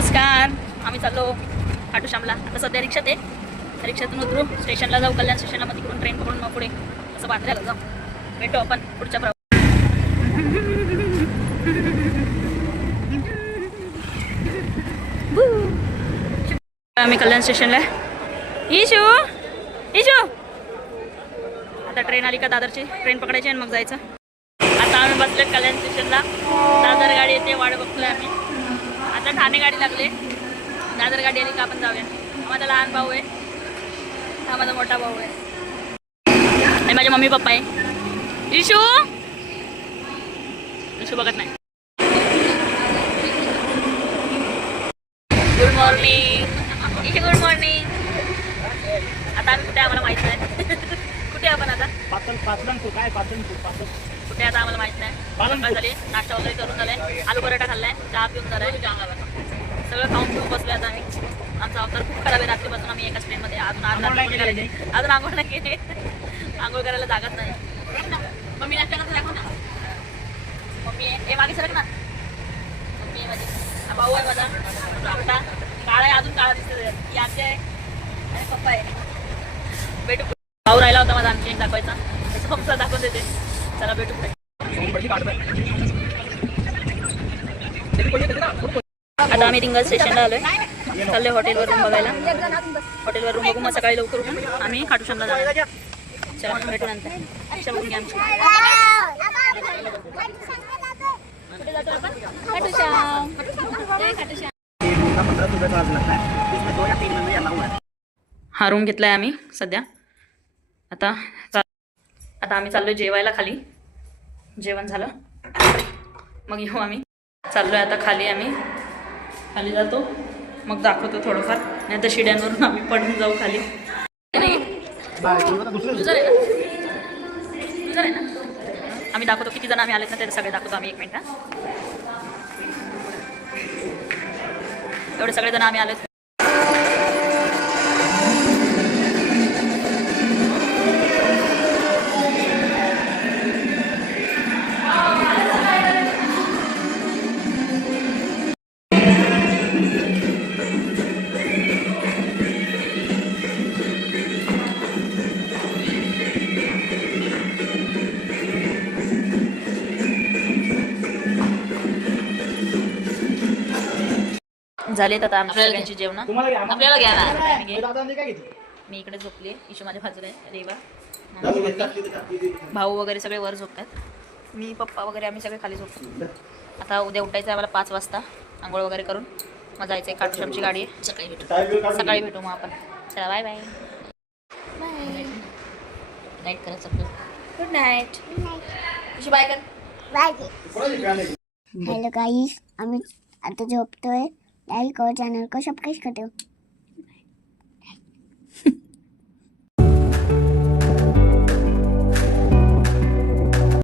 नमस्कार. आम्ही चाललो खाटूश्यामला. आता सध्या रिक्षात आहे. रिक्षातून उतरू, स्टेशनला जाऊ, कल्याण स्टेशनला, मग तिकडून ट्रेन पकडून मग पुढे असं बांद्र्याला जाऊ. भेटू आपण पुढच्या प्रवास. आम्ही कल्याण स्टेशनला. इशू इशू आता ट्रेन आली का दादरची ट्रेन पकडायची आणि मग जायचं. आता आम्ही बसले कल्याण स्टेशनला. दादर गाडी येते, वाट बघतोय आम्ही. आता ठाणे गाडी लागले. दादर गाडी आली का आपण जाऊया. माझा लहान भाऊ आहे, हा माझा मोठा भाऊ आहे आणि माझे मम्मी पप्पा आहे. इशू इशू बघत नाही. Good morning issue, good morning. आता आम्ही कुठे आम्हाला माहित नाही. कुठे आपण आता कुठे आता आम्हाला माहित नाही. झाली नाश्ता वगैरे करून झालाय, आलू पराठा खाल्लाय, चहा पिऊन झालाय, सगळं खाऊन पिऊन बसलोय आता आम्ही. आमचा अवतार खूप खराब आहे. रात्रीपासून आम्ही एकाच ट्रेनमध्ये अजून आंघोळ नाही केली. आंघोळ करायला जागाच नाही. मम्मी नाश्ता कसं दाखव ना. मम्मी हे मागे सरक ना. मम्मी माझी, भाऊ आहे माझा मोठा, काळा आहे, अजून काळा दिसतो. ही आमची आहे आणि पप्पा आहे. भेटू. भाऊ राहिला होता माझा आणखी एक दाखवायचा, त्याचं पप्पा दाखवून देते. चला भेटू. आता आम्ही रिंगल स्टेशनला आलोय. चाललोय हॉटेलवर रूम बघायला. हॉटेलवर रूम बघू, मग सकाळी लवकर उठून आम्ही खाटूश्यामला जाणार. चला भेटू नंतर. रिक्षा बघून घ्या आमची. कुठे जातो आपण? खाटूश्याम. हा रूम घेतलाय आम्ही सध्या. आता आम्ही चाललोय जेवायला खाली. जेवण झालं मग येऊ आम्ही. चाललोय आता खाली. आम्ही खाली जातो, मग दाखवतो थोडंफार. नाही तर शिड्यांवरून आम्ही पडून जाऊ खाली. आम्ही दाखवतो किती जण आम्ही आलेत ना, ते सगळे दाखवतो आम्ही. 1 मिनिट. एवढे सगळे जण आम्ही आलेत. झालेत आता आमच्या सगळ्यांची जेवण. आपल्याला घ्या ना. मी इकडे झोपली, इशू माझ्या बाजूला आहे, रेवा, भाऊ वगैरे सगळे वर झोपतात. मी पप्पा वगैरे आम्ही सगळे खाली झोपतो. आता उद्या उठायचं आहे आम्हाला 5 वाजता. आंघोळ वगैरे करून मग जायचं आहे. खाटूश्यामची गाडी आहे. सकाळी भेटू मग आपण. चला बाय बाय. बाय नाईट करा सगळं. Good night. इशू बाय कर. बाय. हॅलो गाईस, आम्ही आता झोपतोय. लाईक और चॅनल को सबस्क्राइब कर दो.